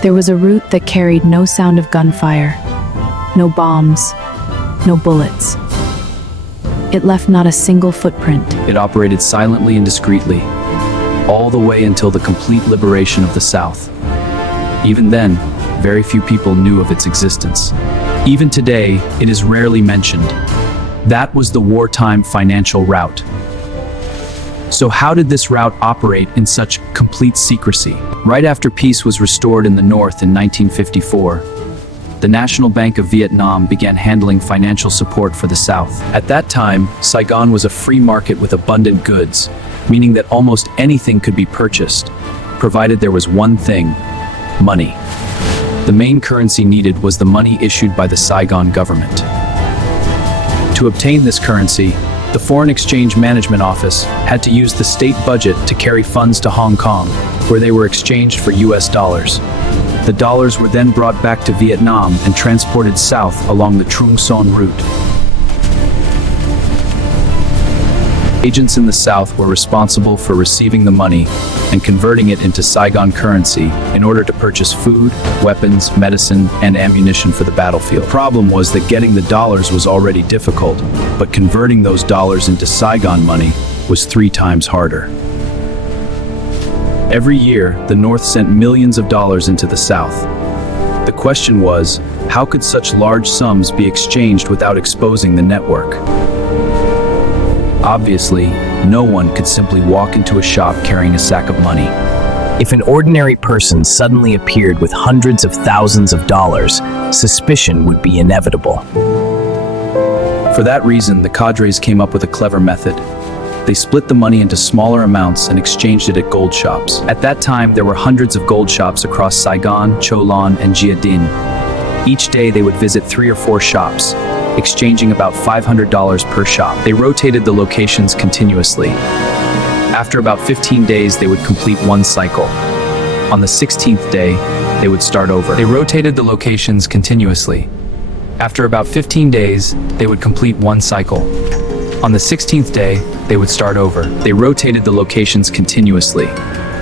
There was a route that carried no sound of gunfire, no bombs, no bullets. It left not a single footprint. It operated silently and discreetly, all the way until the complete liberation of the South. Even then, very few people knew of its existence. Even today, it is rarely mentioned. That was the wartime financial route. So how did this route operate in such complete secrecy? Right after peace was restored in the North in 1954, the National Bank of Vietnam began handling financial support for the South. At that time, Saigon was a free market with abundant goods, meaning that almost anything could be purchased, provided there was one thing: money. The main currency needed was the money issued by the Saigon government. To obtain this currency, the Foreign Exchange Management Office had to use the state budget to carry funds to Hong Kong, where they were exchanged for US dollars. The dollars were then brought back to Vietnam and transported south along the Trung Son route. Agents in the South were responsible for receiving the money and converting it into Saigon currency in order to purchase food, weapons, medicine, and ammunition for the battlefield. The problem was that getting the dollars was already difficult, but converting those dollars into Saigon money was 3 times harder. Every year, the North sent millions of dollars into the South. The question was, how could such large sums be exchanged without exposing the network? Obviously, no one could simply walk into a shop carrying a sack of money. If an ordinary person suddenly appeared with hundreds of thousands of dollars, suspicion would be inevitable. For that reason, the cadres came up with a clever method. They split the money into smaller amounts and exchanged it at gold shops. At that time, there were hundreds of gold shops across Saigon, Cholon, and Gia Dinh. Each day, they would visit 3 or 4 shops, exchanging about $500 per shop. They rotated the locations continuously. After about 15 days, they would complete one cycle. On the 16th day, they would start over. They rotated the locations continuously. After about 15 days, they would complete one cycle. On the 16th day, they would start over. They rotated the locations continuously.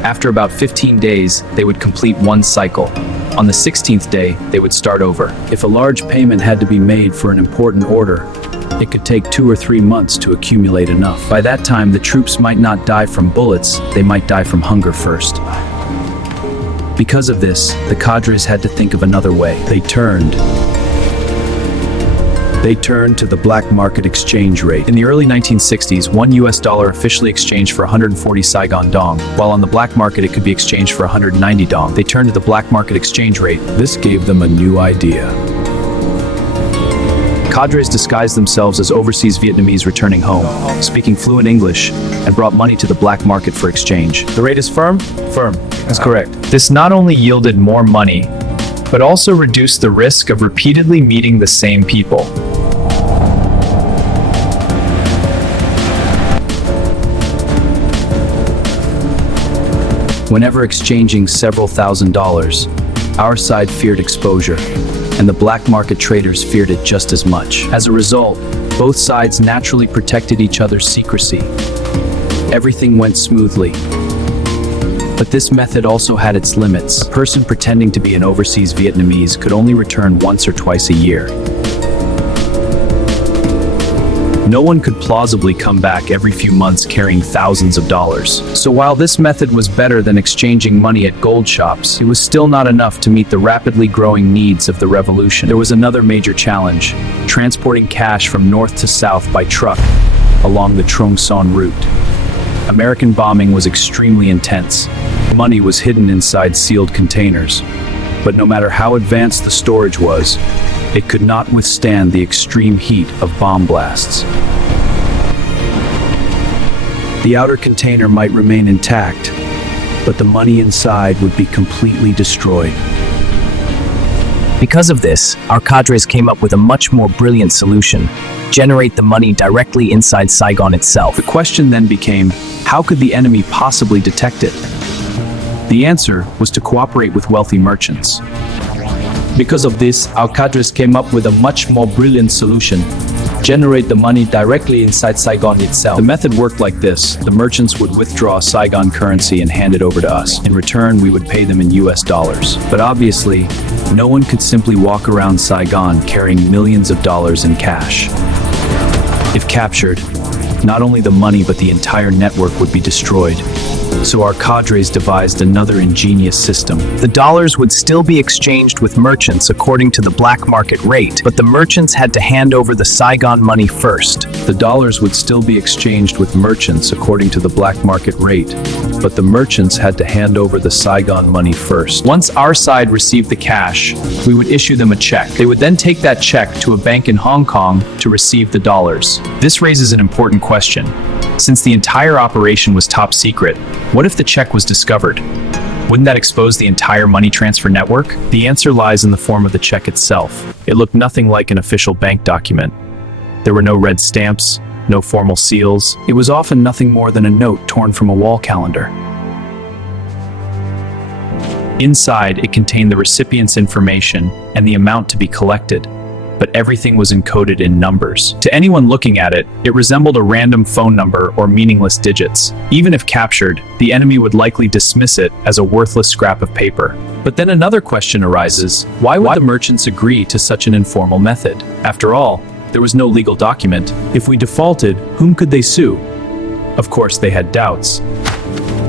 After about 15 days, they would complete one cycle. On the 16th day, they would start over. If a large payment had to be made for an important order, it could take 2 or 3 months to accumulate enough. By that time, the troops might not die from bullets, they might die from hunger first. Because of this, the cadres had to think of another way. They turned to the black market exchange rate. In the early 1960s, $1 US officially exchanged for 140 Saigon dong, while on the black market it could be exchanged for 190 dong. They turned to the black market exchange rate. This gave them a new idea. Cadres disguised themselves as overseas Vietnamese returning home, speaking fluent English, and brought money to the black market for exchange. The rate is firm? Firm. That's correct. This not only yielded more money, but also reduced the risk of repeatedly meeting the same people. Whenever exchanging several $1,000s, our side feared exposure, and the black market traders feared it just as much. As a result, both sides naturally protected each other's secrecy. Everything went smoothly. But this method also had its limits. A person pretending to be an overseas Vietnamese could only return once or twice a year. No one could plausibly come back every few months carrying thousands of dollars. So while this method was better than exchanging money at gold shops, it was still not enough to meet the rapidly growing needs of the revolution. There was another major challenge: transporting cash from north to south by truck along the Trung Son route. American bombing was extremely intense. Money was hidden inside sealed containers. But no matter how advanced the storage was, it could not withstand the extreme heat of bomb blasts. The outer container might remain intact, but the money inside would be completely destroyed. Because of this, our cadres came up with a much more brilliant solution: generate the money directly inside Saigon itself. The question then became, how could the enemy possibly detect it? The answer was to cooperate with wealthy merchants. Because of this, our cadres came up with a much more brilliant solution: generate the money directly inside Saigon itself. The method worked like this. The merchants would withdraw Saigon currency and hand it over to us. In return, we would pay them in US dollars. But obviously, no one could simply walk around Saigon carrying millions of dollars in cash. If captured, not only the money but the entire network would be destroyed. So our cadres devised another ingenious system. The dollars would still be exchanged with merchants according to the black market rate, but the merchants had to hand over the Saigon money first. The dollars would still be exchanged with merchants according to the black market rate, but the merchants had to hand over the Saigon money first. Once our side received the cash, we would issue them a check. They would then take that check to a bank in Hong Kong to receive the dollars. This raises an important question. Since the entire operation was top secret, what if the check was discovered? Wouldn't that expose the entire money transfer network? The answer lies in the form of the check itself. It looked nothing like an official bank document. There were no red stamps, no formal seals. It was often nothing more than a note torn from a wall calendar. Inside, it contained the recipient's information and the amount to be collected, but everything was encoded in numbers. To anyone looking at it, it resembled a random phone number or meaningless digits. Even if captured, the enemy would likely dismiss it as a worthless scrap of paper. But then another question arises: why would the merchants agree to such an informal method? After all, there was no legal document. If we defaulted, whom could they sue? Of course, they had doubts.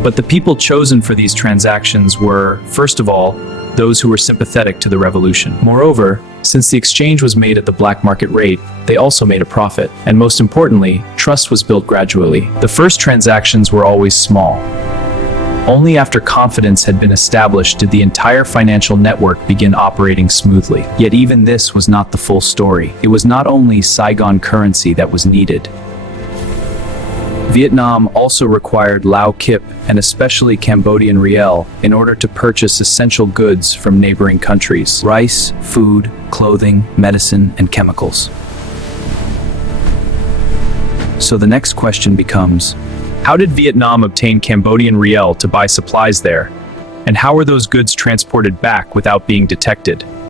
But the people chosen for these transactions were, first of all, those who were sympathetic to the revolution. Moreover, since the exchange was made at the black market rate, they also made a profit. And most importantly, trust was built gradually. The first transactions were always small. Only after confidence had been established did the entire financial network begin operating smoothly. Yet even this was not the full story. It was not only Saigon currency that was needed. Vietnam also required Lao Kip and especially Cambodian riel in order to purchase essential goods from neighboring countries: rice, food, clothing, medicine, and chemicals. So the next question becomes, how did Vietnam obtain Cambodian riel to buy supplies there? And how were those goods transported back without being detected?